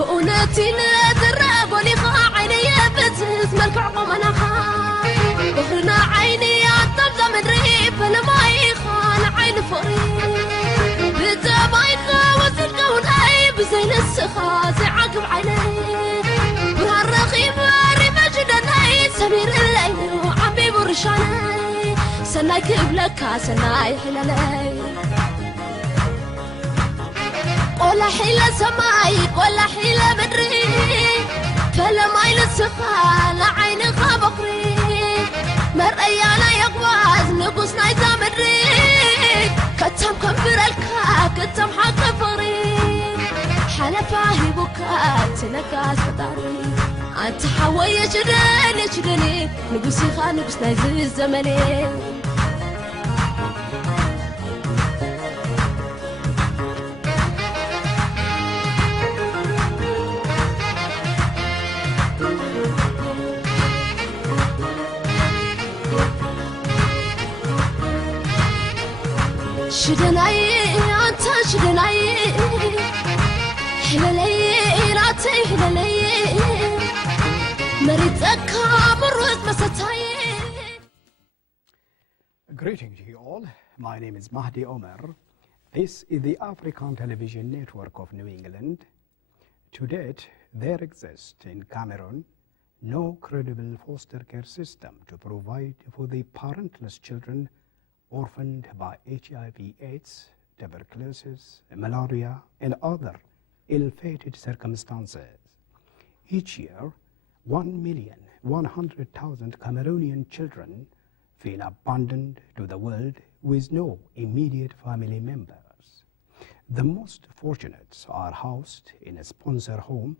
بأونتي نتراب وليخا عيني بتز ملكعكم أنا خا بخرنا عيني عطب من ريب أنا ما يخان عين فريب بتبايخا وزيد قون أي بزين السخا زي عقب عيني بهالرخيب ريب جدني سمير الليل وعبي برشاني سناي كبلك سناي حلالي ولا حيلة سماي ولا حيلة بدري فلا مايل السخا لعين خبقري مرأيانا يقواز نقص نايتا مدري كتم كبر الكا كتم حق فريد حلفاهي بكات نكاس فطاري أنت حوي جدني نقصي خا نقص نايزي الزمني شدناي أنت شدناي حلالي راتي حلالي مريتك مرت مساتاي. Greetings to you all. My name is Mahdi Omar. This is the African Television Network of New England. To date, there exists in Cameroon no credible foster care system to provide for the parentless children orphaned by HIV/AIDS, tuberculosis, malaria, and other ill-fated circumstances. Each year, 1,100,000 Cameroonian children feel abandoned to the world with no immediate family members. The most fortunate are housed in a sponsor home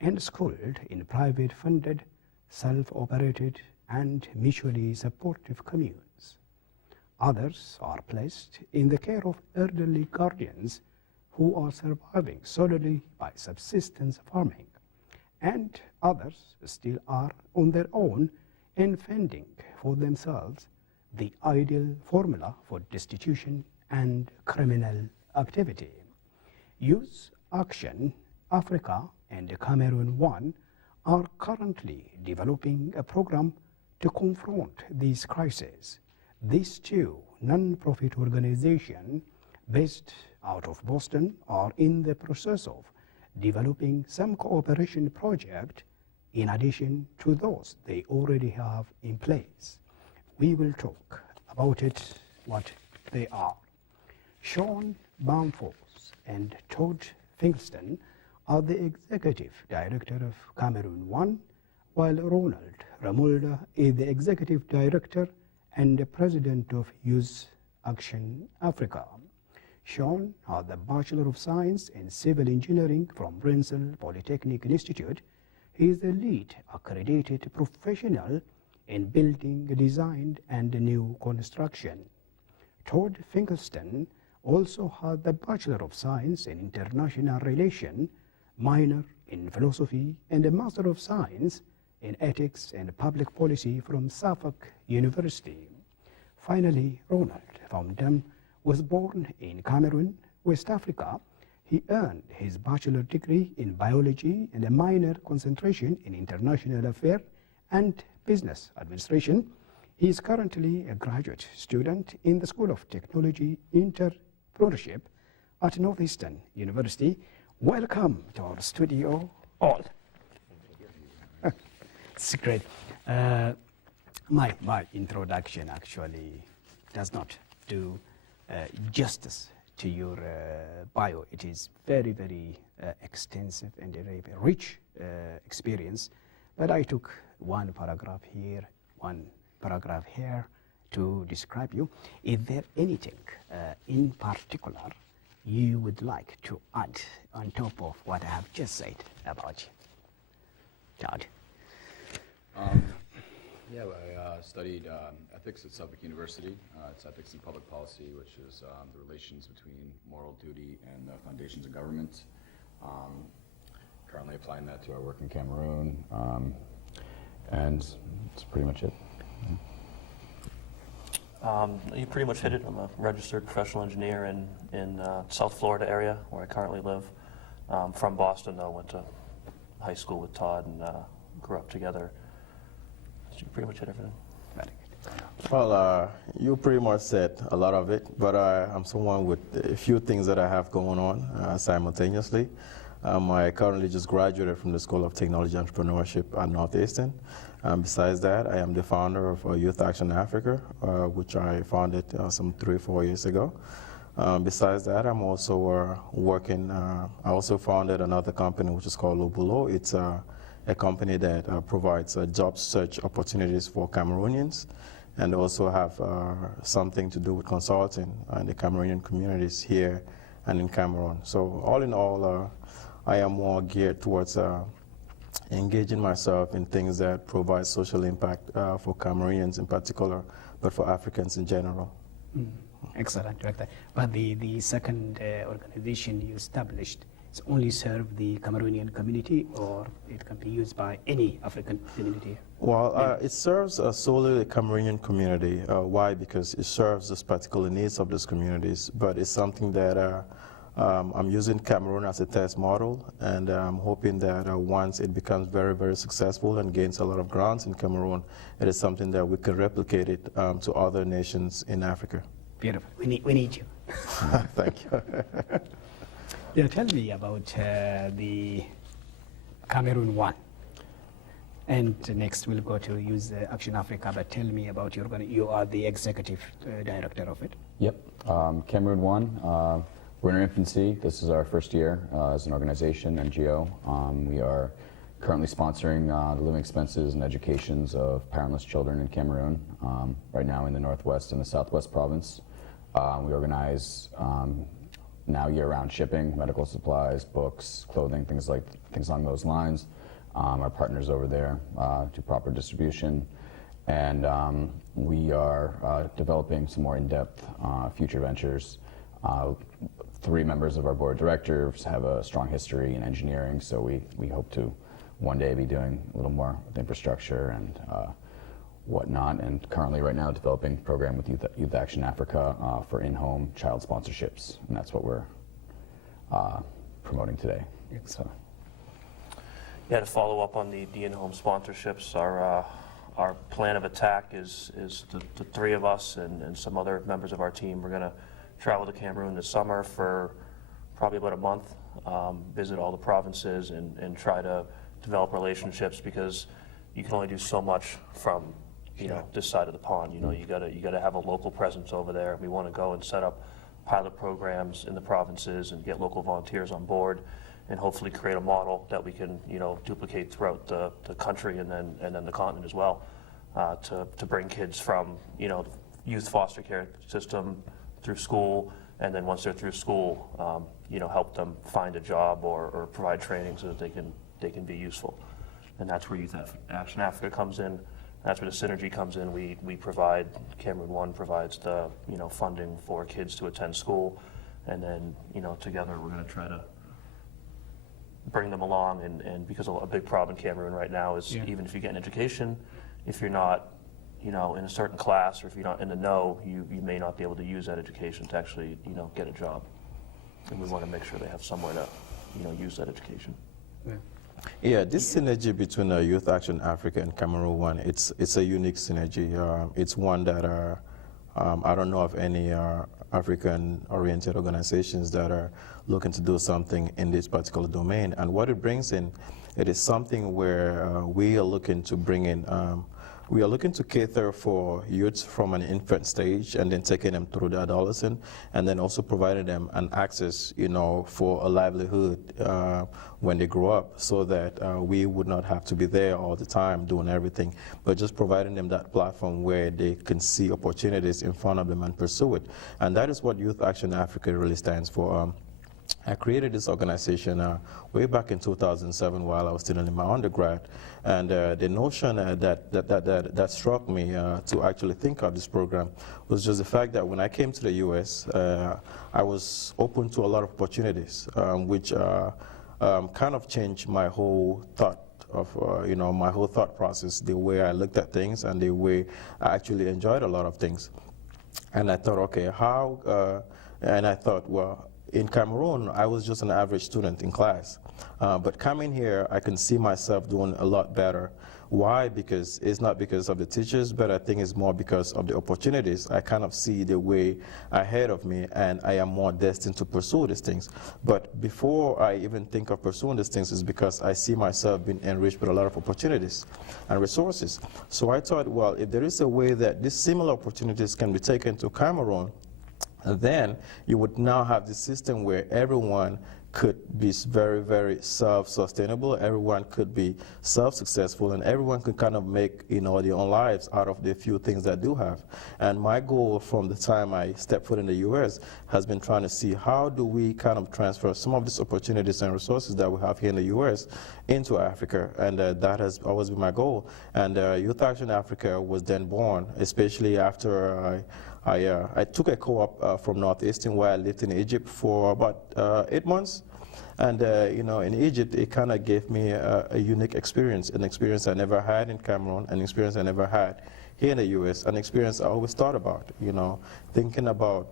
and schooled in private-funded, self-operated, and mutually supportive communes. Others are placed in the care of elderly guardians who are surviving solely by subsistence farming, and others still are on their own and fending for themselves, the ideal formula for destitution and criminal activity. Youth Action Africa and Cameroon One are currently developing a program to confront these crises. These two non-profit organizations based out of Boston are in the process of developing some cooperation project in addition to those they already have in place. We will talk about it, what they are. Sean Bamford and Todd Finkelstein are the executive director of Cameroon One, while Ronald Fomundam is the executive director and the president of Youth Action Africa. Sean has the Bachelor of Science in Civil Engineering from Rensselaer Polytechnic Institute. He is the lead accredited professional in building, design, and new construction. Todd Finkelstein also has the Bachelor of Science in International Relations, minor in Philosophy, and a Master of Science in Ethics and Public Policy from Suffolk University. Finally, Roland Fomundam was born in Cameroon, West Africa. He earned his bachelor degree in biology and a minor concentration in international affairs and business administration. He is currently a graduate student in the School of Technology Entrepreneurship at Northeastern University. Welcome to our studio, all. It's great. My introduction actually does not do justice to your bio. It is very, very extensive and a very rich experience. But I took one paragraph here, one paragraph here to describe you. Is there anything in particular you would like to add on top of what I have just said about you? Todd? Yeah, I studied ethics at Suffolk University. It's ethics and public policy, which is the relations between moral duty and the foundations of government. Currently applying that to our work in Cameroon, and that's pretty much it. You pretty much hit it. I'm a registered professional engineer in South Florida area, where I currently live. From Boston, though, went to high school with Todd and grew up together. So you pretty much hit everything. Very good. Well, you pretty much said a lot of it, but I'm someone with a few things that I have going on simultaneously. I currently just graduated from the School of Technology Entrepreneurship at Northeastern. Besides that, I am the founder of Youth Action Africa, which I founded some 3 or 4 years ago. Besides that, I'm also working, I also founded another company which is called Obulo. It's a company that provides job search opportunities for Cameroonians, and also have something to do with consulting in the Cameroonian communities here and in Cameroon. So all in all, I am more geared towards engaging myself in things that provide social impact for Cameroonians in particular, but for Africans in general. Excellent, Director. But the second organization you established is only serve the Cameroonian community, or it can be used by any African community? Well, it serves solely the Cameroonian community. Why? Because it serves the particular needs of those communities, but it's something that I'm using Cameroon as a test model, and I'm hoping that once it becomes very, very successful and gains a lot of grounds in Cameroon, it is something that we can replicate it to other nations in Africa. Beautiful. We need you. Thank you. Yeah, tell me about the Cameroon One. And next we'll go to Youth Action Africa, but tell me about you are the executive director of it. Yep. Cameroon One. We're in our infancy. This is our first year as an organization, NGO. We are currently sponsoring the living expenses and educations of parentless children in Cameroon, right now in the Northwest and the Southwest province. We organize now year-round shipping, medical supplies, books, clothing, things along those lines. Our partners over there do proper distribution. And we are developing some more in-depth future ventures. 3 members of our board of directors have a strong history in engineering, so we hope to one day be doing a little more with infrastructure and whatnot. And currently right now developing a program with Youth Action Africa for in-home child sponsorships, and that's what we're promoting today. So. Yeah, to follow up on the in-home sponsorships, our plan of attack is the 3 of us and some other members of our team. We're going to travel to Cameroon this summer for probably about a month, visit all the provinces and try to develop relationships, because you can only do so much from this side of the pond. You gotta have a local presence over there. We want to go and set up pilot programs in the provinces and get local volunteers on board, and hopefully create a model that we can duplicate throughout the country and then the continent as well, to bring kids from youth foster care system through school, and then once they're through school, help them find a job or provide training so that they can be useful. And that's where Youth Action Africa comes in. That's where the synergy comes in. We provide, Cameroon One provides the funding for kids to attend school, and then together we're going to try to bring them along. And because a big problem in Cameroon right now is even if you get an education, if you're not in a certain class, or if you're not in the know, you may not be able to use that education to actually, get a job. And we want to make sure they have somewhere to, use that education. Yeah, this synergy between Youth Action Africa and Cameroon One, it's a unique synergy. It's one that I don't know of any African-oriented organizations that are looking to do something in this particular domain. And what it brings in, it is something where we are looking to bring in we are looking to cater for youths from an infant stage and then taking them through the adolescent, and then also providing them an access, for a livelihood when they grow up, so that we would not have to be there all the time doing everything, but just providing them that platform where they can see opportunities in front of them and pursue it. And that is what Youth Action Africa really stands for. I created this organization way back in 2007 while I was still in my undergrad, and the notion that struck me to actually think of this program was just the fact that when I came to the U.S., I was open to a lot of opportunities, which kind of changed my whole thought of my whole thought process, the way I looked at things and the way I actually enjoyed a lot of things. And I thought, okay, and I thought, well, in Cameroon, I was just an average student in class. But coming here, I can see myself doing a lot better. Why? Because it's not because of the teachers, but I think it's more because of the opportunities. I kind of see the way ahead of me, and I am more destined to pursue these things. But before I even think of pursuing these things, is because I see myself being enriched with a lot of opportunities and resources. So I thought, well, if there is a way that these similar opportunities can be taken to Cameroon, then you would now have this system where everyone could be very, very self-sustainable, everyone could be self-successful, and everyone could kind of make, you know, their own lives out of the few things that do have. And my goal from the time I stepped foot in the U.S. has been trying to see how do we kind of transfer some of these opportunities and resources that we have here in the U.S. into Africa, and that has always been my goal. And Youth Action Africa was then born, especially after I took a co-op from Northeastern, where I lived in Egypt for about 8 months. And you know, in Egypt, it kind of gave me a unique experience, an experience I never had in Cameroon, an experience I never had here in the U.S., an experience I always thought about, you know, thinking about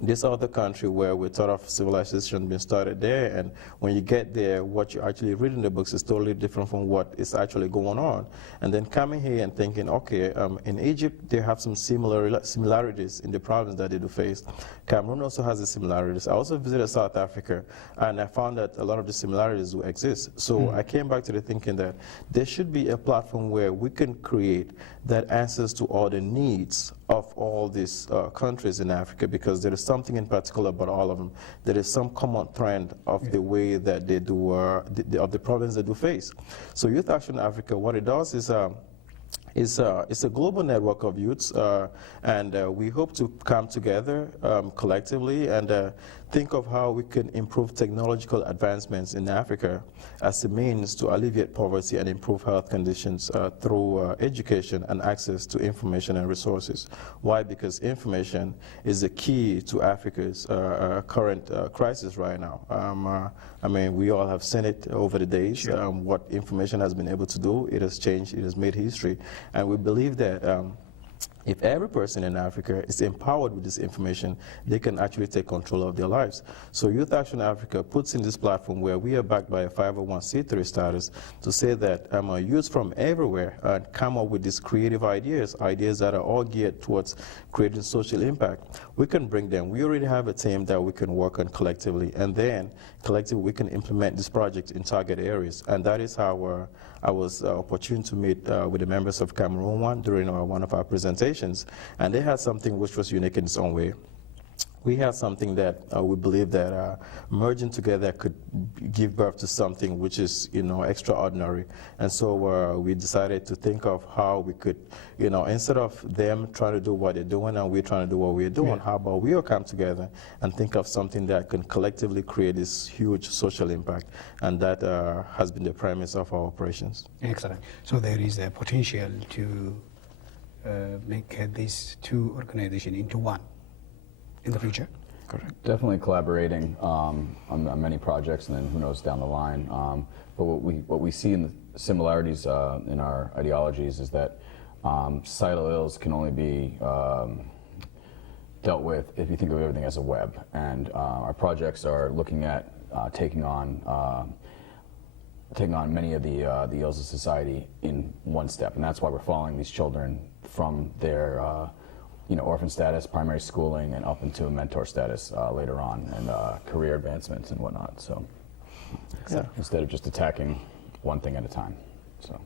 this other country where we thought of civilization being started there, and when you get there, what you actually read in the books is totally different from what is actually going on. And then coming here and thinking, okay, in Egypt, they have some similarities in the problems that they do face. Cameroon also has the similarities. I also visited South Africa, and I found that a lot of the similarities do exist. So I came back to the thinking that there should be a platform where we can create that answers to all the needs of all these countries in Africa, because there is something in particular about all of them. There is some common trend of the way that they do, of the problems they do face. So Youth Action Africa, what it does is it's a global network of youths, and we hope to come together collectively and think of how we can improve technological advancements in Africa as a means to alleviate poverty and improve health conditions through education and access to information and resources. Why? Because information is the key to Africa's current crisis right now. I mean, we all have seen it over the days, sure. What information has been able to do. It has changed, it has made history, and we believe that if every person in Africa is empowered with this information, they can actually take control of their lives. So Youth Action Africa puts in this platform where we are backed by a 501c3 status to say that youths from everywhere come up with these creative ideas that are all geared towards creating social impact. We can bring them. We already have a team that we can work on collectively, and then collectively we can implement this project in target areas. And that is how I was opportune to meet with the members of Cameroon One during one of our presentations, and they had something which was unique in its own way. We had something that we believe that merging together could give birth to something which is, you know, extraordinary. And so we decided to think of how we could, you know, instead of them trying to do what they're doing and we're trying to do what we're doing, how about we all come together and think of something that can collectively create this huge social impact. And that has been the premise of our operations. Excellent. So there is a potential to make these two organizations into one in the future? Correct. Definitely collaborating on many projects, and then who knows down the line. But what we see in the similarities in our ideologies is that societal ills can only be dealt with if you think of everything as a web. And our projects are looking at taking on many of the ills of society in one step, and that's why we're following these children from their orphan status, primary schooling, and up into a mentor status later on, and career advancements and whatnot. So, instead of just attacking one thing at a time. So.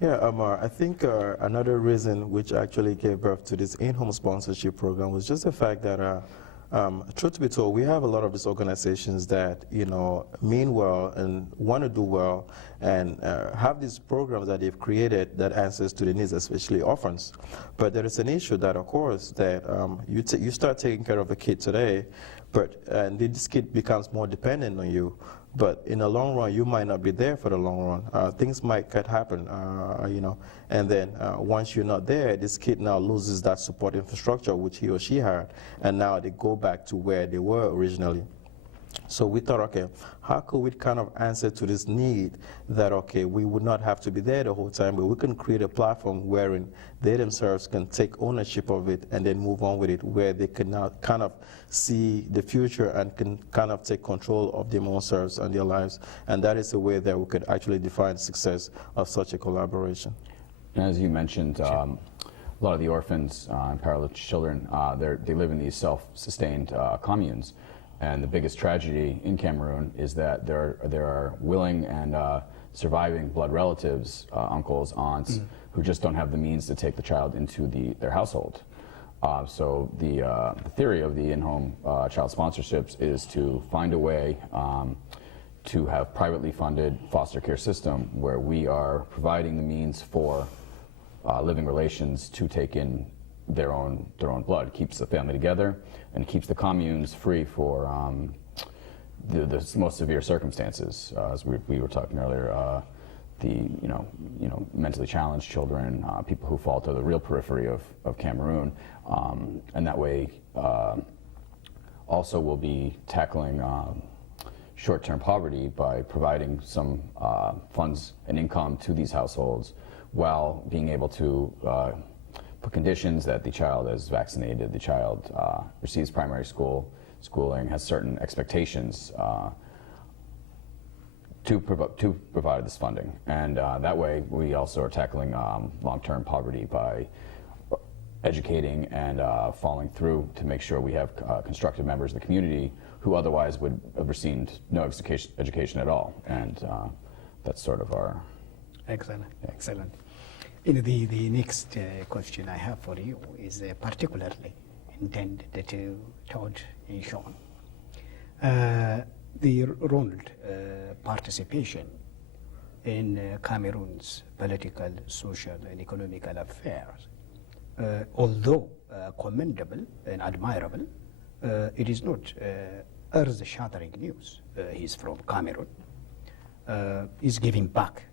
Yeah, I think another reason which actually gave birth to this in-home sponsorship program was just the fact that, truth to be told, we have a lot of these organizations that, you know, mean well and want to do well and have these programs that they've created that answers to the needs, especially orphans. But there is an issue that occurs that you start taking care of a kid today, but this kid becomes more dependent on you. But in the long run, you might not be there for the long run. Things might happen, you know, and then once you're not there, this kid now loses that support infrastructure which he or she had, and now they go back to where they were originally. So we thought, okay, how could we kind of answer to this need that, okay, we would not have to be there the whole time, but we can create a platform wherein they themselves can take ownership of it and then move on with it, where they can now kind of see the future and can kind of take control of their own selves and their lives. And that is a way that we could actually define success of such a collaboration. And as you mentioned, a lot of the orphans and paralytic children, they live in these self-sustained communes. And the biggest tragedy in Cameroon is that there are willing and surviving blood relatives, uncles, aunts, who just don't have the means to take the child into their household. So the theory of the in-home child sponsorships is to find a way to have privately funded foster care system where we are providing the means for living relations to take in their own blood. Keeps the family together and keeps the communes free for the most severe circumstances, as we were talking earlier. The mentally challenged children, people who fall to the real periphery of Cameroon, and that way also we'll be tackling short-term poverty by providing some funds and income to these households while being able to put conditions that the child is vaccinated, the child receives primary schooling, has certain expectations to provide this funding. And that way we also are tackling long-term poverty by educating and following through to make sure we have constructive members of the community who otherwise would have received no education at all. And that's sort of our... Excellent, excellent. The next question I have for you is particularly intended to Todd and Sean. The Ronald participation in Cameroon's political, social, and economical affairs, although commendable and admirable, it is not earth-shattering news. He's from Cameroon. He's giving back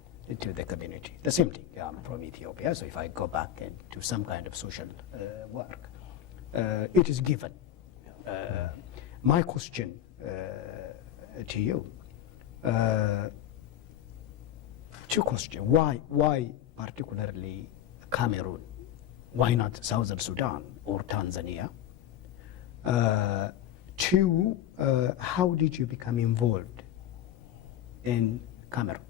to the community. The same thing, I'm from Ethiopia, so if I go back and do some kind of social work, it is given. My question to you, two questions. Why particularly Cameroon? Why not Southern Sudan or Tanzania? Two, how did you become involved in Cameroon?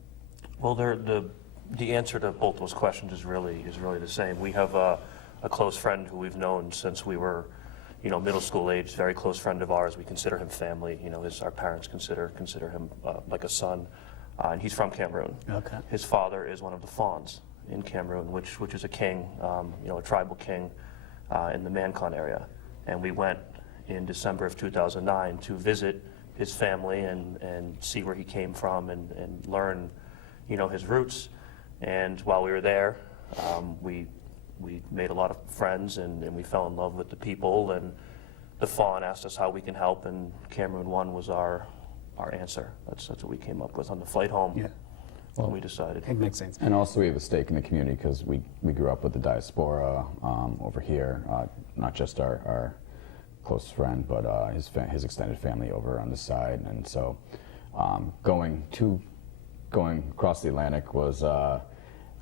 Well, the answer to both those questions is really the same. We have a close friend who we've known since we were, middle school age. Very close friend of ours. We consider him family. Our parents consider him like a son, and he's from Cameroon. Okay. His father is one of the Fons in Cameroon, which is a king, a tribal king in the Mancon area. And we went in December of 2009 to visit his family and see where he came from and learn his roots. And while we were there, we made a lot of friends and we fell in love with the people, and the Fawn asked us how we can help, and Cameroon One was our answer. That's what we came up with on the flight home. Yeah. Well, we decided. It makes sense. And also we have a stake in the community because we grew up with the diaspora over here, not just our close friend, but his extended family over on this side. And so going across the Atlantic was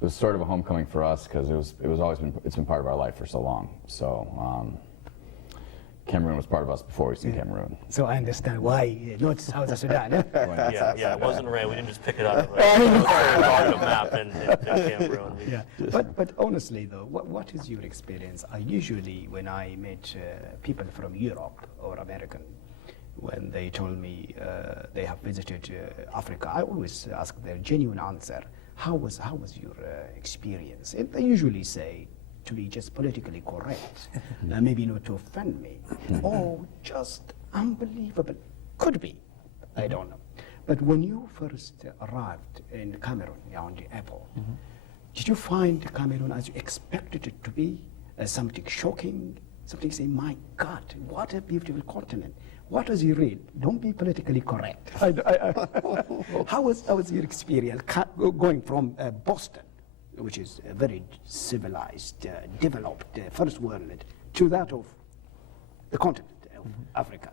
sort of a homecoming for us because it's been part of our life for so long. So Cameroon was part of us before we seen Cameroon. So I understand why not South Sudan. Yeah, it wasn't rare. We didn't just pick it up. Right? We drawing a map in Cameroon. Yeah. But honestly though, what is your experience? Usually when I meet people from Europe or American, when they told me they have visited Africa, I always ask their genuine answer. How was your experience? And they usually say, to be just politically correct, maybe not to offend me, oh, just unbelievable. Could be, I don't know. But when you first arrived in Cameroon on the airport, did you find Cameroon as you expected it to be, something shocking, something saying, my God, what a beautiful continent. What was your read? Don't be politically correct. How was your experience going from Boston, which is a very civilized, developed first world, to that of the continent of Africa?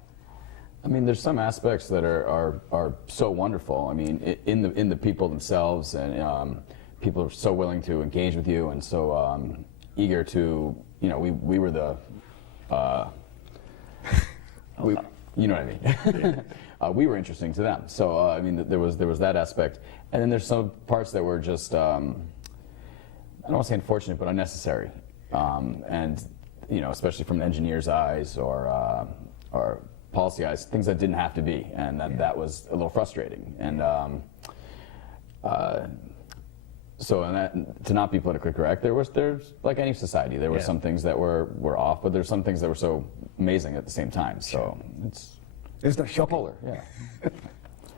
I mean, there's some aspects that are so wonderful. I mean, in the people themselves, and people are so willing to engage with you and so eager to, you know, we were the, you know what I mean. We were interesting to them. So I mean, there was that aspect, and then there's some parts that were just I don't want to say unfortunate, but unnecessary, and you know, especially from an engineer's eyes or policy eyes, things that didn't have to be, and that was a little frustrating. And so, and that, to not be politically correct, there's like any society, there were some things that were off, but there's some things that were so amazing at the same time. So It's the shocking. polar, yeah.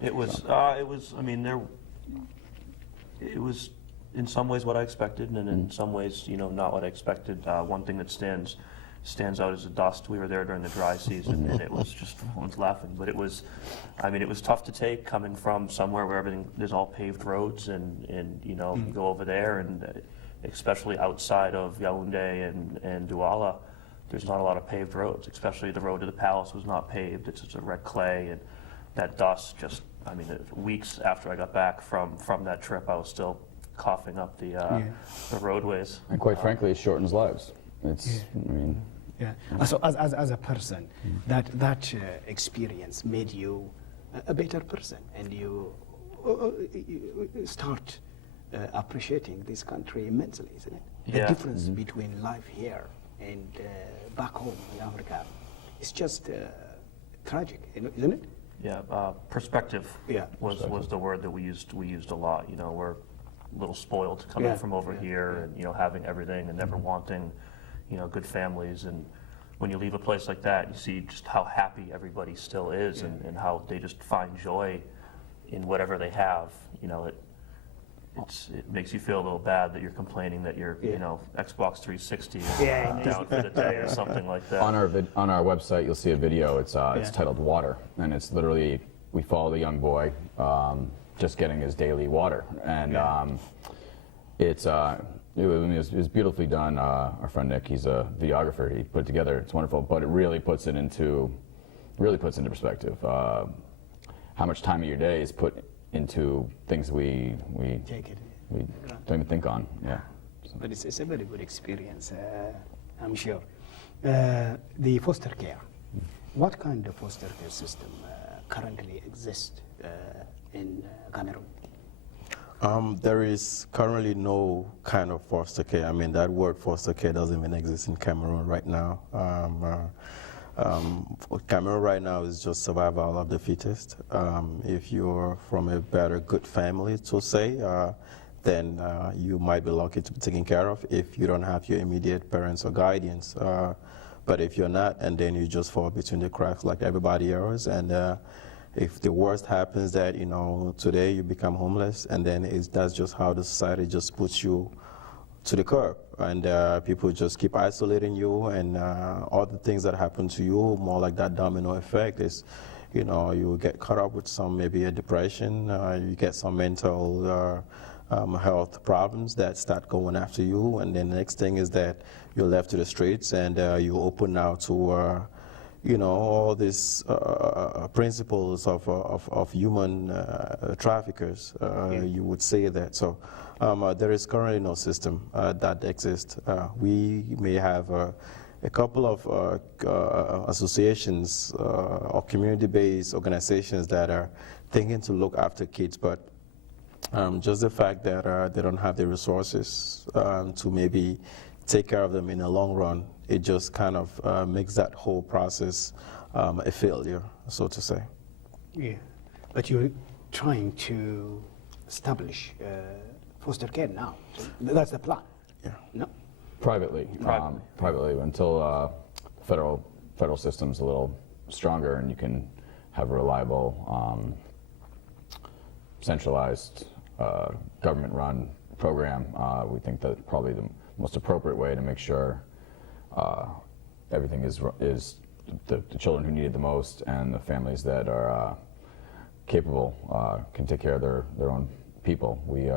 It was. I mean, it was in some ways what I expected, and in some ways, you know, not what I expected. One thing that stands out is the dust. We were there during the dry season, and it was just, everyone's laughing, but it was, I mean, it was tough to take coming from somewhere where everything, there's all paved roads, and you know, you go over there, and especially outside of Yaoundé and Douala, there's not a lot of paved roads, especially the road to the palace was not paved. It's just a red clay, and that dust just, I mean, weeks after I got back from that trip, I was still coughing up the roadways. And quite frankly, it shortens lives. It's, I mean. Yeah. So as a person, that experience made you a better person, and you start appreciating this country immensely, isn't it? The difference between life here and back home in Africa is just tragic, isn't it? Yeah, perspective was the word that we used a lot. You know, we're a little spoiled coming from over here, and you know, having everything and never wanting, you know, good families. And when you leave a place like that, you see just how happy everybody still is, and how they just find joy in whatever they have. You know, it makes you feel a little bad that you're complaining that your you know, Xbox 360 is down for the day or something like that. On our website, you'll see a video. It's titled "Water," and it's literally, we follow the young boy just getting his daily water, and it was beautifully done. Our friend Nick, he's a videographer. He put it together. It's wonderful, but it really puts into perspective how much time of your day is put into things we don't even think on. Yeah. But it's a very good experience, I'm sure. The foster care. What kind of foster care system currently exists in Cameroon? There is currently no kind of foster care. I mean, that word foster care doesn't even exist in Cameroon right now. Cameroon right now is just survival of the fittest. If you're from a better, good family, to say, then you might be lucky to be taken care of if you don't have your immediate parents or guardians. But if you're not, and then you just fall between the cracks like everybody else, and if the worst happens that, you know, today you become homeless, and then that's just how the society just puts you to the curb, and people just keep isolating you, and all the things that happen to you, more like that domino effect is, you know, you get caught up with some, maybe a depression, you get some mental health problems that start going after you, and then the next thing is that you're left to the streets, and you open now to you know, all these principles of human traffickers, you would say that. So there is currently no system that exists. We may have a couple of associations or community-based organizations that are thinking to look after kids, but just the fact that they don't have the resources to maybe take care of them in the long run, it just kind of makes that whole process a failure, so to say. Yeah, but you're trying to establish foster care now. That's the plan. Yeah. No. Privately, until federal system's a little stronger, and you can have a reliable, centralized, government-run program. We think that probably the most appropriate way to make sure everything is the children who need it the most, and the families that are capable can take care of their own people. We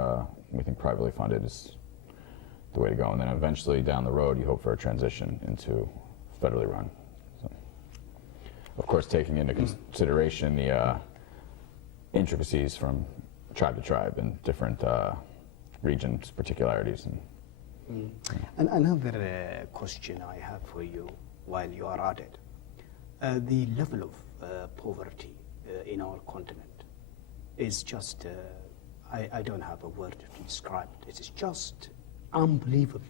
think privately funded is the way to go, and then eventually down the road you hope for a transition into federally run. So. of course, taking into consideration the intricacies from tribe to tribe and different regions' particularities. And another question I have for you while you are at it. The level of poverty in our continent is just, I don't have a word to describe it. It is just unbelievable.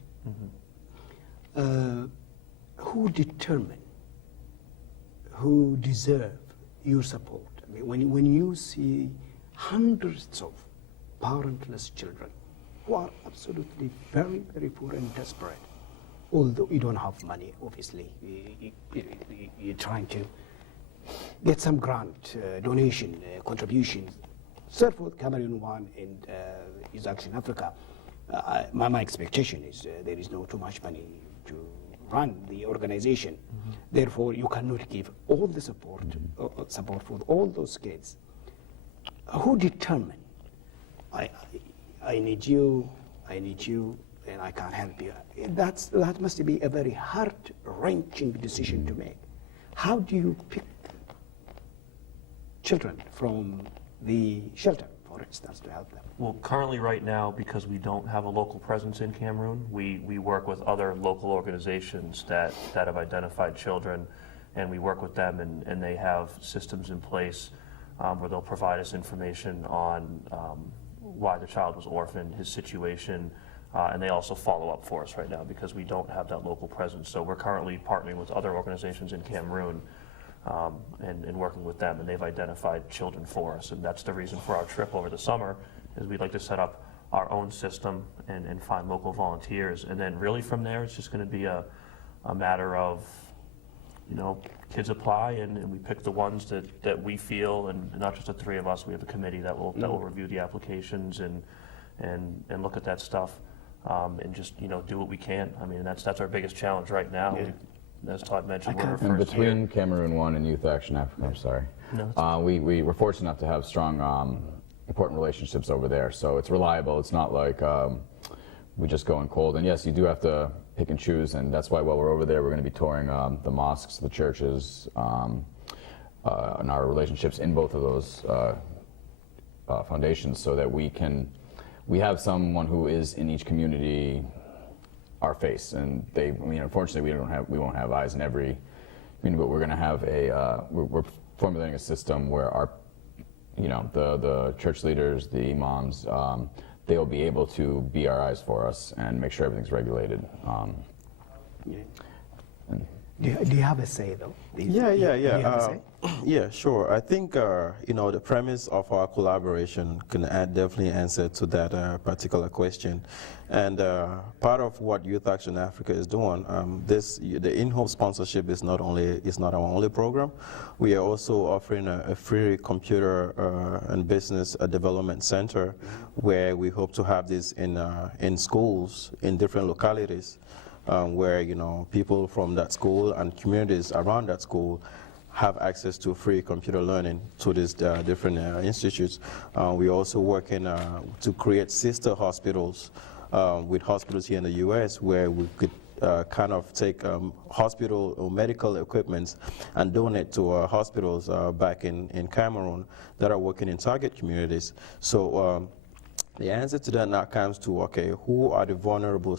Who determine, who deserve your support? I mean, when you see hundreds of parentless children who are absolutely very, very poor and desperate, although you don't have money, obviously, you're trying to get some grant, donation, contribution. So for Cameroon One and East Action Africa, my expectation is there is no too much money to run the organization. Therefore, you cannot give all the support for all those kids. Who determine? I need you, and I can't help you. That must be a very heart-wrenching decision to make. How do you pick children from the shelter, for instance, to help them? Well, currently right now, because we don't have a local presence in Cameroon, we work with other local organizations that have identified children, and we work with them, and they have systems in place where they'll provide us information on why the child was orphaned, his situation, and they also follow up for us right now because we don't have that local presence. So we're currently partnering with other organizations in Cameroon and working with them, and they've identified children for us, and that's the reason for our trip over the summer, is we'd like to set up our own system and find local volunteers, and then really from there it's just going to be a matter of, you know, kids apply and we pick the ones that we feel, and not just the three of us, we have a committee that will review the applications and look at that stuff and just, you know, do what we can. I mean, that's our biggest challenge right now. Yeah. As Todd mentioned, we're our And first between year. Cameroon One and Youth Action Africa, I'm sorry, No, we were fortunate enough to have strong, important relationships over there. So it's reliable. It's not like we just go in cold. And yes, you do have to pick and choose, and that's why while we're over there, we're going to be touring the mosques, the churches, and our relationships in both of those foundations, so that we have someone who is in each community our face, and I mean, unfortunately, we won't have eyes in every community, but we're going to have we're formulating a system where our, you know, the church leaders, the imams, they'll be able to be our eyes for us and make sure everything's regulated. Do you have a say, though? Do you have a say? Yeah, sure. I think, you know, the premise of our collaboration can definitely answer to that particular question. And part of what Youth Action Africa is doing, the in-home sponsorship is not our only program. We are also offering a free computer and business development center where we hope to have this in schools in different localities. Where, you know, people from that school and communities around that school have access to free computer learning to these different institutes. We're also working to create sister hospitals with hospitals here in the U.S. where we could kind of take hospital or medical equipment and donate to hospitals back in Cameroon that are working in target communities. So the answer to that now comes to, okay, who are the vulnerable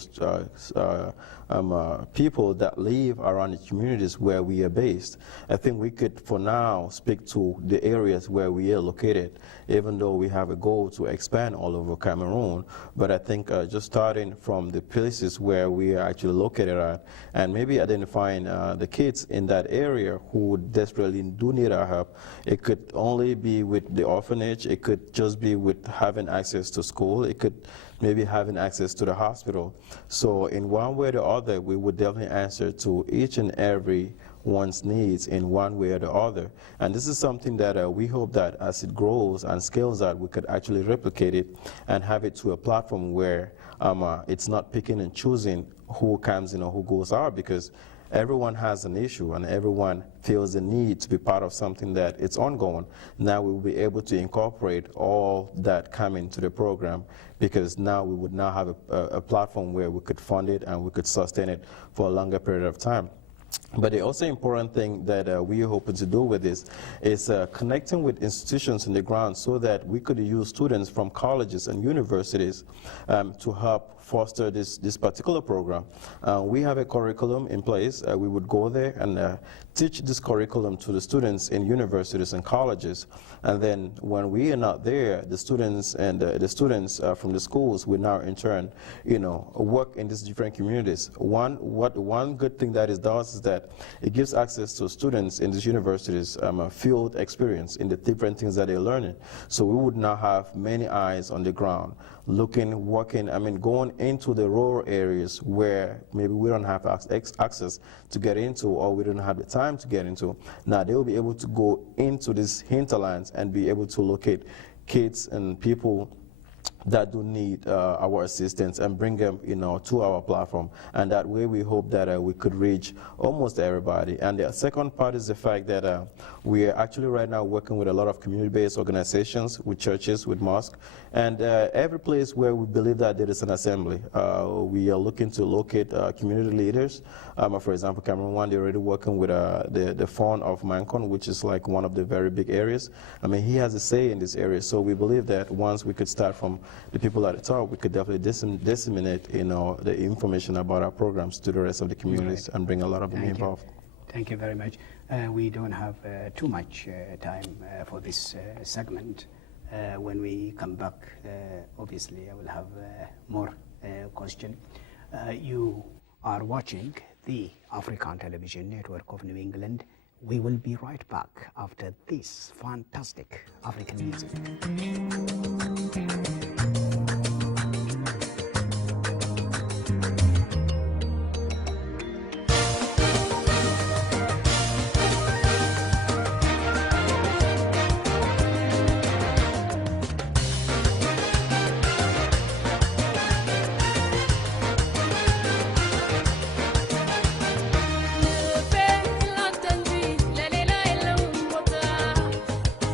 people that live around the communities where we are based? I think we could, for now, speak to the areas where we are located, even though we have a goal to expand all over Cameroon. But I think just starting from the places where we are actually located at, and maybe identifying the kids in that area who desperately do need our help. It could only be with the orphanage. It could just be with having access to school. It could maybe having access to the hospital. So in one way or the other, we would definitely answer to each and every one's needs in one way or the other. And this is something that we hope that as it grows and scales out, we could actually replicate it and have it to a platform where it's not picking and choosing who comes in or who goes out, because everyone has an issue and everyone feels the need to be part of something that it's ongoing. Now we will be able to incorporate all that come into the program, because now we would now have a platform where we could fund it and we could sustain it for a longer period of time. But the also important thing that we are hoping to do with this is connecting with institutions on the ground so that we could use students from colleges and universities to help foster this particular program. We have a curriculum in place. We would go there and teach this curriculum to the students in universities and colleges. And then when we are not there, the students and the students from the schools will now in turn, work in these different communities. One good thing that it does is that it gives access to students in these universities a field experience in the different things that they're learning. So we would now have many eyes on the ground, looking, working, going into the rural areas where maybe we don't have access to get into, or we don't have the time to get into. Now they will be able to go into these hinterlands and be able to locate kids and people that do need our assistance and bring them, to our platform. And that way we hope that we could reach almost everybody. And the second part is the fact that we are actually right now working with a lot of community-based organizations, with churches, with mosques, and every place where we believe that there is an assembly. We are looking to locate community leaders. For example, Cameroon One, they're already working with the Fawn of Mancon, which is like one of the very big areas. He has a say in this area. So we believe that once we could start from the people at the top, we could definitely disseminate, the information about our programs to the rest of the communities and bring a lot of them involved. Thank you very much. We don't have too much time for this segment. When we come back, obviously, I will have more question. You are watching the African Television Network of New England. We will be right back after this fantastic African music.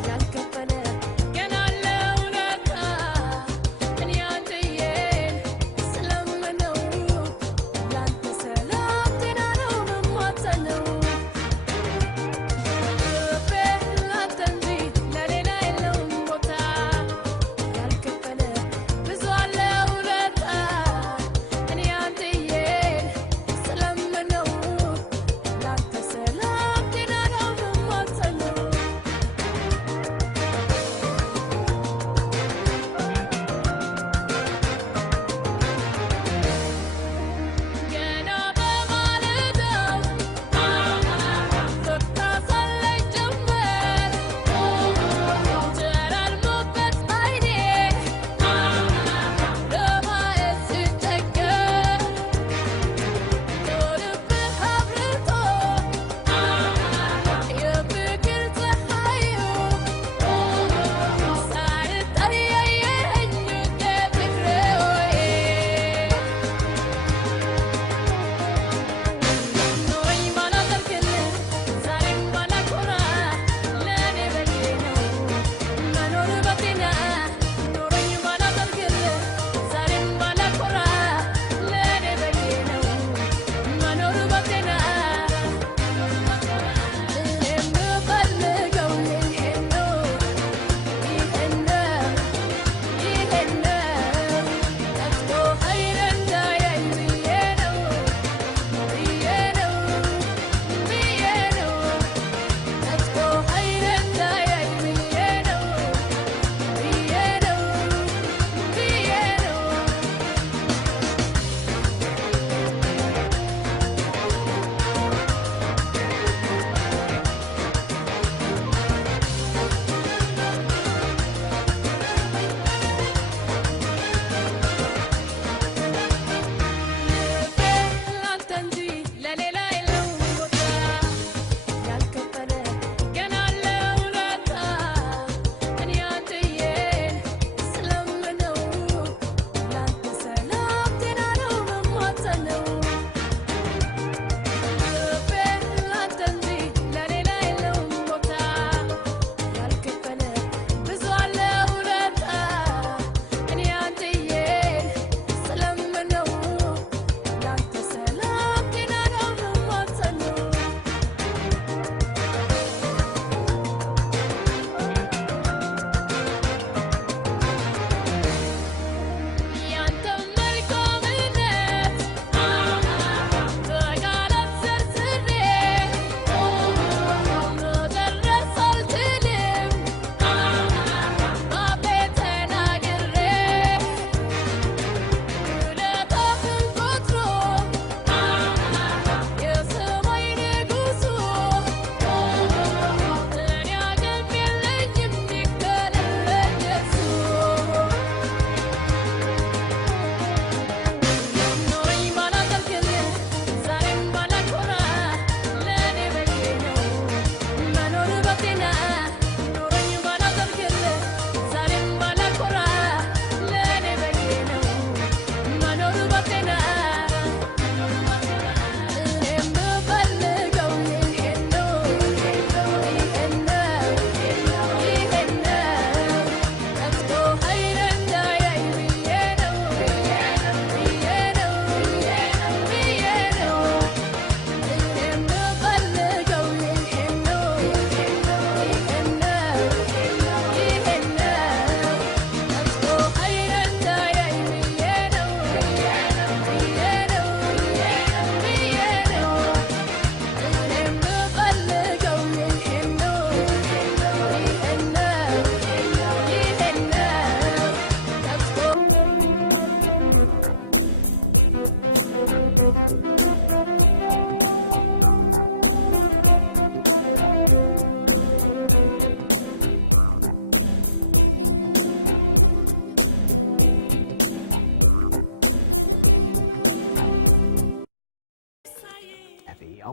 Yalkapana, can I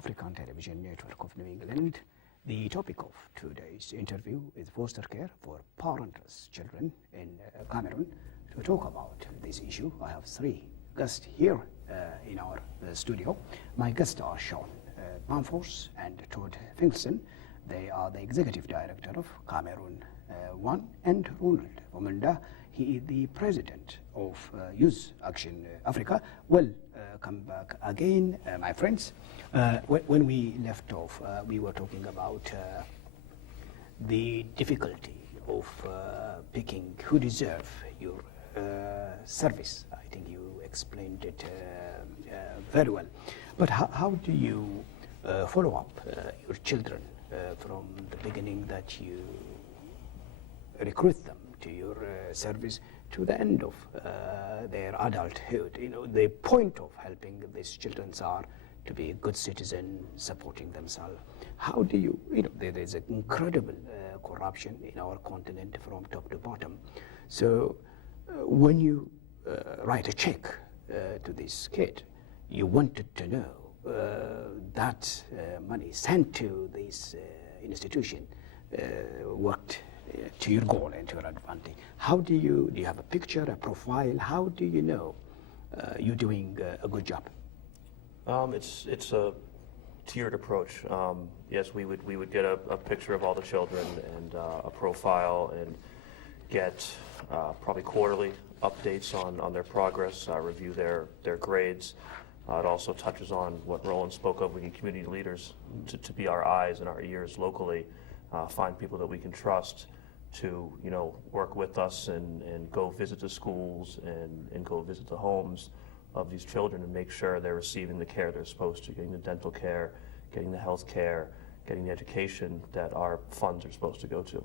African Television Network of New England. The topic of today's interview is foster care for parentless children in Cameroon. To talk about this issue, I have three guests here in our studio. My guests are Sean Bamfors and Todd Finkelson. They are the Executive Director of Cameroon One, and Roland Fomundam. He is the President of Youth Action Africa. Come back again, my friends. When we left off, we were talking about the difficulty of picking who deserve your service. I think you explained it very well. But how do you follow up your children from the beginning that you recruit them to your service to the end of their adulthood? You know, the point of helping these children are to be a good citizen, supporting themselves. How do you, there is an incredible corruption in our continent from top to bottom. So when you write a check to this kid, you wanted to know that money sent to this institution worked to your goal and to your advantage. How do you have a picture, a profile? How do you know you're doing a good job? It's a tiered approach. Yes, we would get a picture of all the children and a profile, and get probably quarterly updates on their progress, review their grades. It also touches on what Roland spoke of. We need community leaders to be our eyes and our ears locally, find people that we can trust to work with us and go visit the schools and go visit the homes of these children and make sure they're receiving the care they're supposed to, getting the dental care, getting the health care, getting the education that our funds are supposed to go to.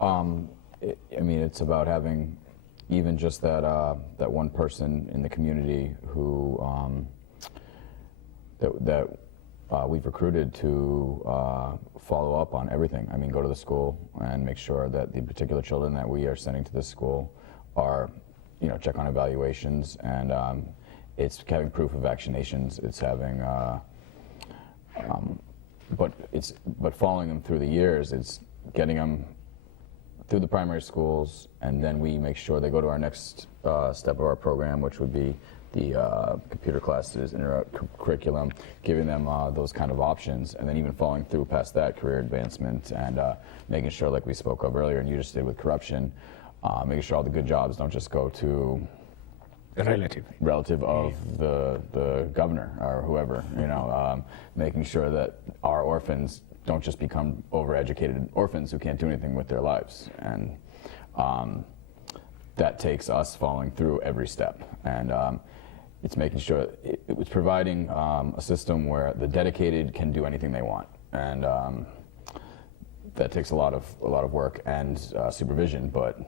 I mean, it's about having even just that one person in the community who that we've recruited to follow up on everything. I mean, go to the school and make sure that the particular children that we are sending to this school are, check on evaluations, and it's having proof of vaccinations. It's having, but following them through the years. It's getting them through the primary schools, and then we make sure they go to our next step of our program, which would be the computer classes, curriculum, giving them those kind of options, and then even following through past that, career advancement, and making sure, like we spoke of earlier, and you just did with corruption, making sure all the good jobs don't just go to a relative of the governor or whoever, making sure that our orphans don't just become overeducated orphans who can't do anything with their lives. And that takes us following through every step. And it's making sure it was providing a system where the dedicated can do anything they want. And that takes a lot of work and supervision, but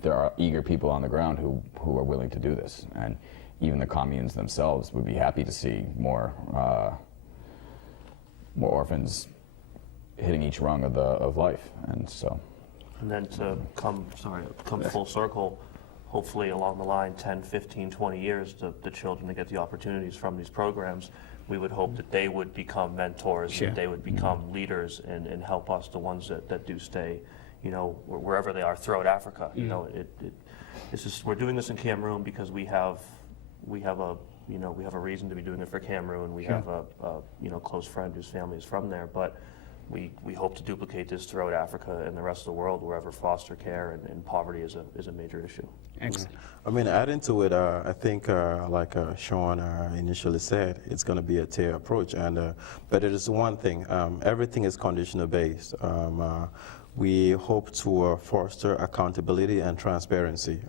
there are eager people on the ground who are willing to do this. And even the communes themselves would be happy to see more orphans hitting each rung of life, and so. And then to come full circle, hopefully along the line, 10, 15, 20 years, the children that get the opportunities from these programs, we would hope that they would become mentors, Sure. and they would become leaders and help us, the ones that do stay, wherever they are throughout Africa. It's just, we're doing this in Cameroon because we have a reason to be doing it for Cameroon. We have a close friend whose family is from there, but we hope to duplicate this throughout Africa and the rest of the world, wherever foster care and poverty is a major issue. Excellent. I mean, adding to it, I think, like Sean initially said, it's going to be a tier approach, but it is one thing. Everything is conditional based. We hope to foster accountability and transparency.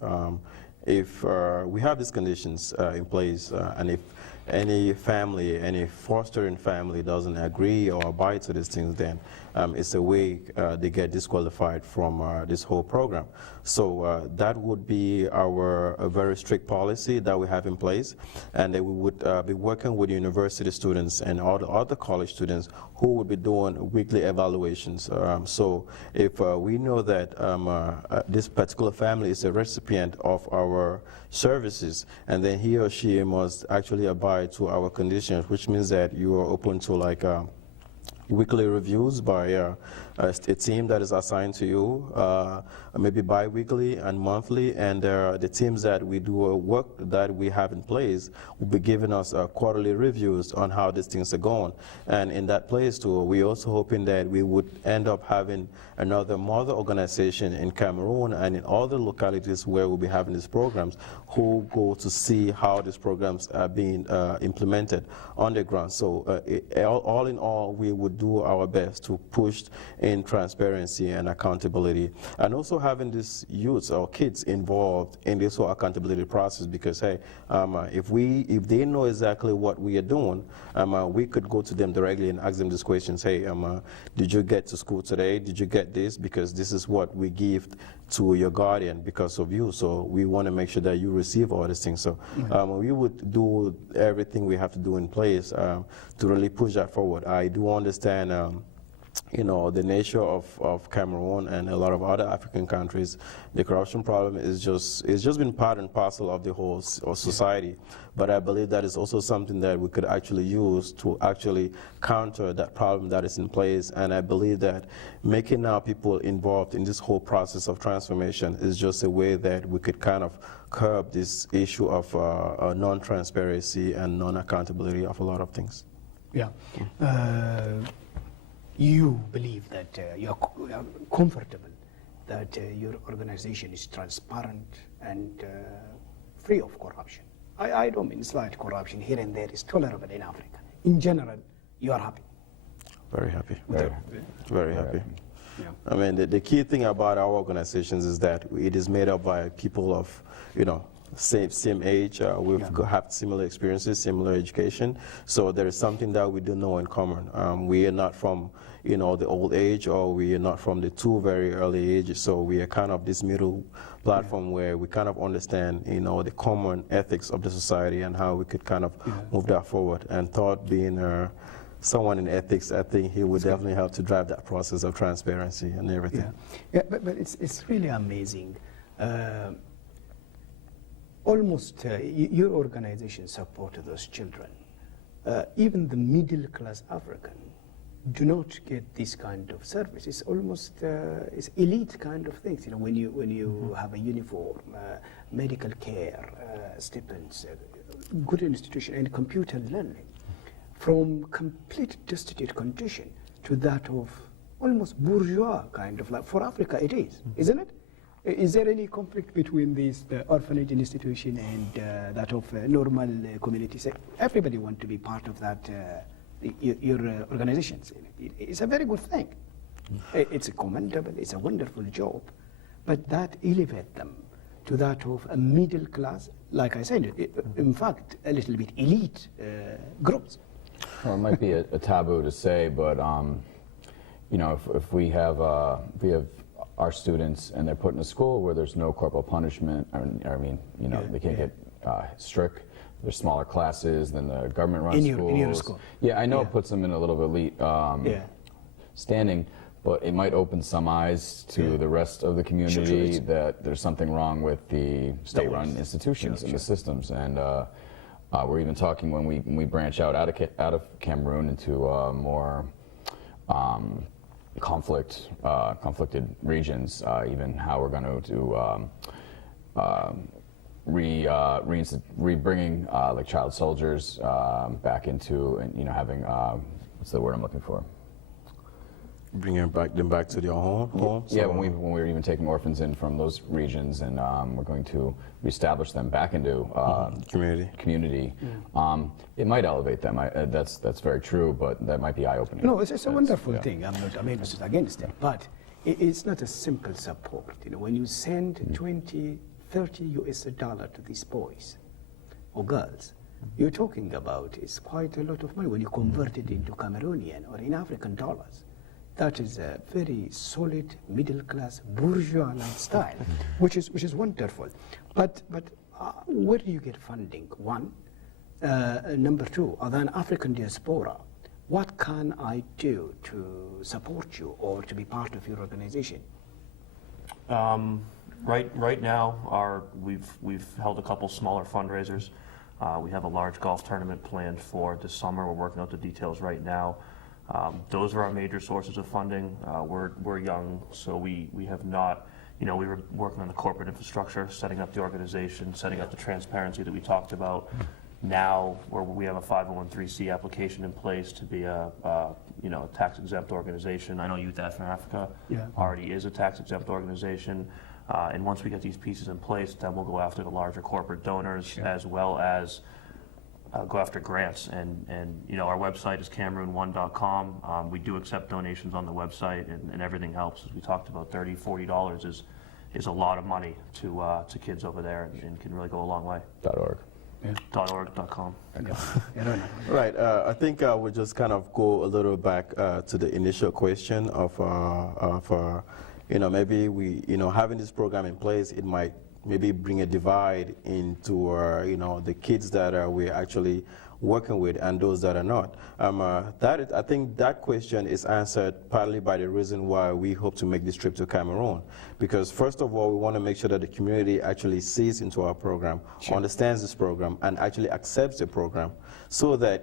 If we have these conditions in place, and if any fostering family doesn't agree or abide to these things, then it's a way they get disqualified from this whole program. So that would be our very strict policy that we have in place, and that we would be working with university students and all the other college students who would be doing weekly evaluations. So if we know that this particular family is a recipient of our services, and then he or she must actually abide to our conditions, which means that you are open to like weekly reviews by a team that is assigned to you, maybe bi-weekly and monthly, and the teams that we do work that we have in place will be giving us quarterly reviews on how these things are going. And in that place too, we're also hoping that we would end up having another mother organization in Cameroon and in other localities where we'll be having these programs, who go to see how these programs are being implemented on the ground. So all in all, we would do our best to push in transparency and accountability, and also having these youths or kids involved in this whole accountability process, because hey, if they know exactly what we are doing, we could go to them directly and ask them these questions. Hey, did you get to school today? Did you get this? Because this is what we give to your guardian because of you, so we want to make sure that you receive all these things. So we would do everything we have to do in place to really push that forward. I do understand you know, the nature of Cameroon and a lot of other African countries. The corruption problem is it's just been part and parcel of the whole society. But I believe that is also something that we could actually use to actually counter that problem that is in place. And I believe that making now people involved in this whole process of transformation is just a way that we could kind of curb this issue of non-transparency and non-accountability of a lot of things. Yeah. You believe that you are comfortable that your organization is transparent and free of corruption. I don't mean slight corruption here and there is tolerable in Africa. In general, you are happy. Very happy. Very happy. Yeah. I mean, the key thing about our organizations is that it is made up by people of, you know, same age. We've had similar experiences, similar education. So there is something that we do know in common. We are not from, you know, the old age, or we are not from the too very early ages. So we are kind of this middle platform where we kind of understand, you know, the common ethics of the society and how we could kind of move that forward. And Thought being someone in ethics, I think he would definitely help to drive that process of transparency and everything. But it's really amazing. Almost your organization supported those children. Even the middle class African do not get this kind of service. It's almost it's elite kind of things. You know, when you have a uniform, medical care, stipends, good institution, and computer learning, from complete destitute condition to that of almost bourgeois kind of life. For Africa, it is, isn't it? Is there any conflict between this orphanage institution and that of normal communities? Everybody wants to be part of that, your organizations. It's a very good thing. It's commendable, it's a wonderful job, but that elevates them to that of a middle class, like I said, in fact, a little bit elite groups. Well, it might be a taboo to say, but you know, if we have our students and they're put in a school where there's no corporal punishment, I mean, you know, they can't get strict. There's smaller classes than the government-run schools. In your school. Yeah, I know it puts them in a little bit elite standing, but it might open some eyes to the rest of the community that there's something wrong with the state-run institutions and the systems. And we're even talking when we branch out of Cameroon into more conflicted regions, even how we're going to do bringing like child soldiers back into, and you know, having what's the word I'm looking for? Bringing them back to their home. Yeah, when we're even taking orphans in from those regions, and we're going to reestablish them back into community. It might elevate them. That's very true, but that might be eye-opening. No, it's a wonderful thing. I'm not against it, but it's not a simple support. You know, when you send 20, 30 US dollar to these boys or girls, you're talking about it's quite a lot of money when you convert it into Cameroonian or in African dollars. that is a very solid middle-class bourgeois lifestyle, which is wonderful. But where do you get funding? One, number two, as an African diaspora, what can I do to support you or to be part of your organization? Right now, we've held a couple smaller fundraisers. We have a large golf tournament planned for this summer. We're working out the details right now. Those are our major sources of funding. We're young, so we have not, we were working on the corporate infrastructure, setting up the organization, setting up the transparency that we talked about. Now, where we have a 501(c) application in place to be a tax-exempt organization. I know Youth Africa already is a tax-exempt organization. And once we get these pieces in place, then we'll go after the larger corporate donors as well as go after grants. And our website is Cameroon1.com. We do accept donations on the website, and everything helps. As we talked about, $30, $40 is a lot of money to kids over there, and can really go a long way. .org. Yeah. .org.com. Right. I think we'll just kind of go a little back to the initial question of maybe having this program in place, it might maybe bring a divide into the kids that we're actually working with and those that are not. I think that question is answered partly by the reason why we hope to make this trip to Cameroon. Because first of all, we want to make sure that the community actually sees into our program, understands this program, and actually accepts the program, so that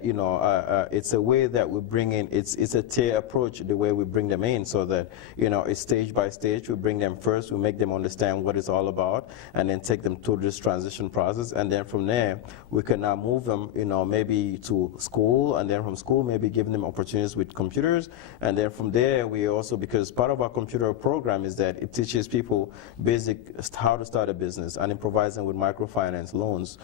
it's a way that we bring in. It's a tier approach, the way we bring them in, so that it's stage by stage. We bring them first, we make them understand what it's all about, and then take them through this transition process, and then from there we can now move them, maybe to school, and then from school maybe giving them opportunities with computers, and then from there we also, because part of our computer program is that it teaches people basic how to start a business, and it provides them with microfinance loans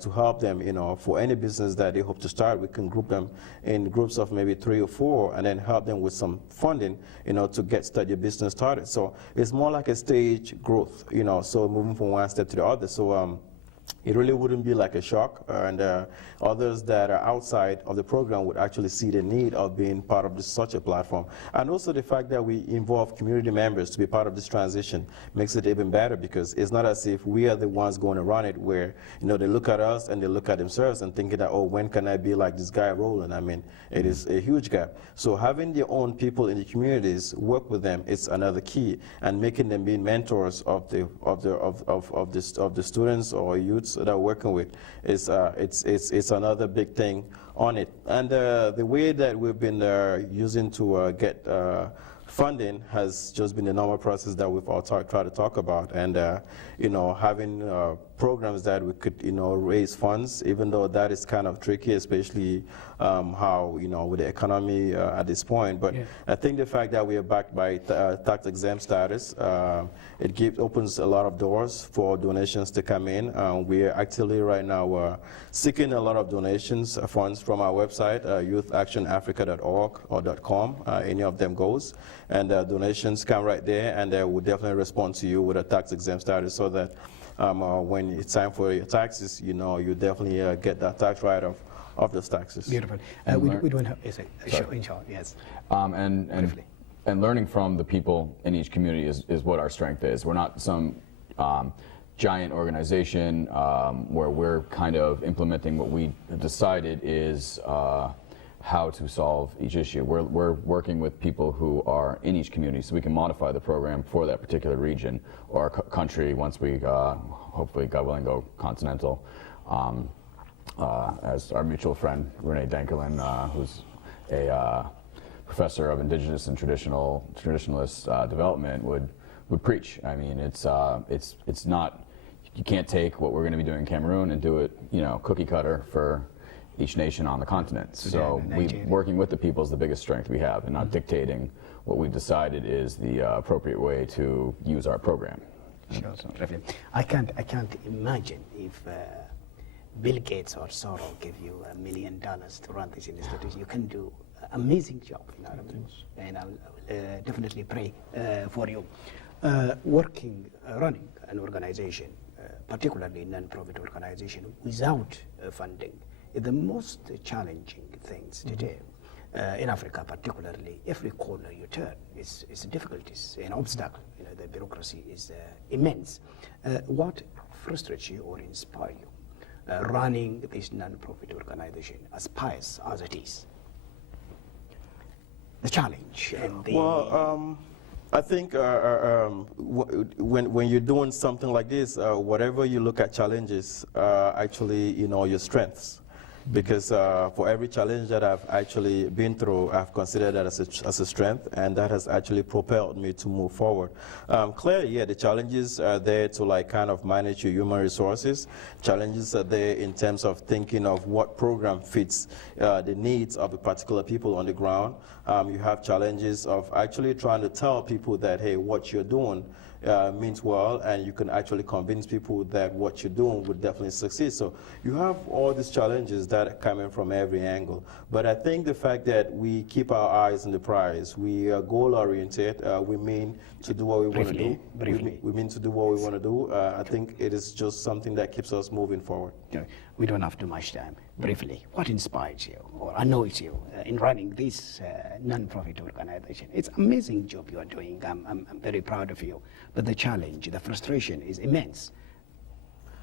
to help them, for any business that they hope to start. We can group them in groups of maybe 3 or 4, and then help them with some funding, to get your business started. So it's more like a stage growth, so moving from one step to the other. So it really wouldn't be like a shock, and others that are outside of the program would actually see the need of being part of such a platform. And also the fact that we involve community members to be part of this transition makes it even better, because it's not as if we are the ones going to run it, where they look at us and they look at themselves and thinking that, oh, when can I be like this guy Roland? I mean, it is a huge gap. So having their own people in the communities, work with them, is another key, and making them being mentors of the students or youths that we're working with is it's another big thing on it. And the way that we've been using to get funding has just been the normal process that we've all tried to talk about, and having programs that we could raise funds, even though that is kind of tricky, especially how with the economy at this point. But I think the fact that we are backed by tax exempt status, it opens a lot of doors for donations to come in. We are actively right now seeking a lot of donations, funds from our website, youthactionafrica.org or .com. Any of them goes, and donations come right there, and we'll definitely respond to you with a tax exempt status, so that when it's time for your taxes, you definitely get that tax write-off of those taxes. Beautiful. We don't have in short, yes. And learning from the people in each community is what our strength is. We're not some giant organization where we're kind of implementing what we have decided is how to solve each issue. We're working with people who are in each community, so we can modify the program for that particular region or country once we hopefully, God willing, go continental. As our mutual friend Renee Denkelin, who's a professor of indigenous and traditionalist development, would preach. I mean, it's not, you can't take what we're going to be doing in Cameroon and do it, cookie cutter for each nation on the continent. So working with the people is the biggest strength we have, and not dictating what we've decided is the appropriate way to use our program. Sure. I can't imagine if Bill Gates or Soros give you $1 million to run this institution. You can do an amazing job, and I'll definitely pray for you. Running an organization, particularly a non-profit organization, without funding, is the most challenging things to do. in Africa particularly, every corner you turn is difficulties, an obstacle. You know, the bureaucracy is immense. What frustrates you or inspires you running this non-profit organization, as pious as it is? The challenge and the... Well, I think when you're doing something like this, whatever you look at challenges, actually, you know, your strengths. Because for every challenge that I've actually been through, I've considered that as a strength, and that has actually propelled me to move forward. Clearly, yeah, the challenges are there to like kind of manage your human resources. Challenges are there in terms of thinking of what program fits the needs of the particular people on the ground. You have challenges of actually trying to tell people that, hey, what you're doing means well, and you can actually convince people that what you're doing would definitely succeed. So you have all these challenges that are coming from every angle. But I think the fact that we keep our eyes on the prize, we are goal-oriented, we mean to do what we want to do. We mean to do what we want to do. I think it is just something that keeps us moving forward. Yeah, we don't have too much time. Briefly, what inspires you or annoys you in running this non-profit organization? It's an amazing job you are doing. I'm very proud of you. But the challenge, the frustration is immense.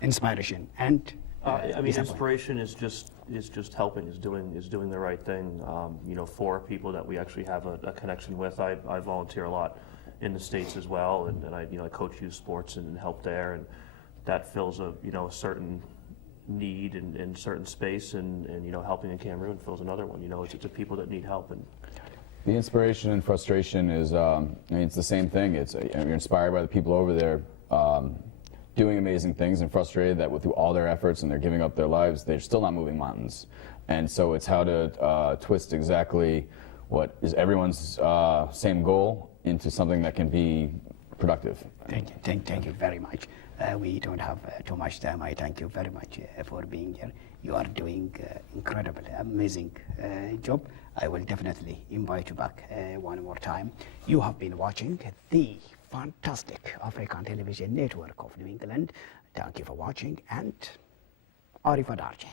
Inspiration and I mean, inspiration is just helping, is doing the right thing. You know, for people that we actually have a connection with. I volunteer a lot in the States as well, and I coach youth sports and help there, and that fills a certain need in certain space, and helping in Cameroon fills another one. It's the people that need help. And the inspiration and frustration is, I mean, it's the same thing. You're inspired by the people over there doing amazing things, and frustrated that through all their efforts and they're giving up their lives, they're still not moving mountains. And so it's how to twist exactly what is everyone's same goal into something that can be productive. Thank you very much. We don't have too much time. I thank you very much for being here. You are doing incredible, amazing job. I will definitely invite you back one more time. You have been watching the fantastic African Television Network of New England. Thank you for watching, and Arrivederci.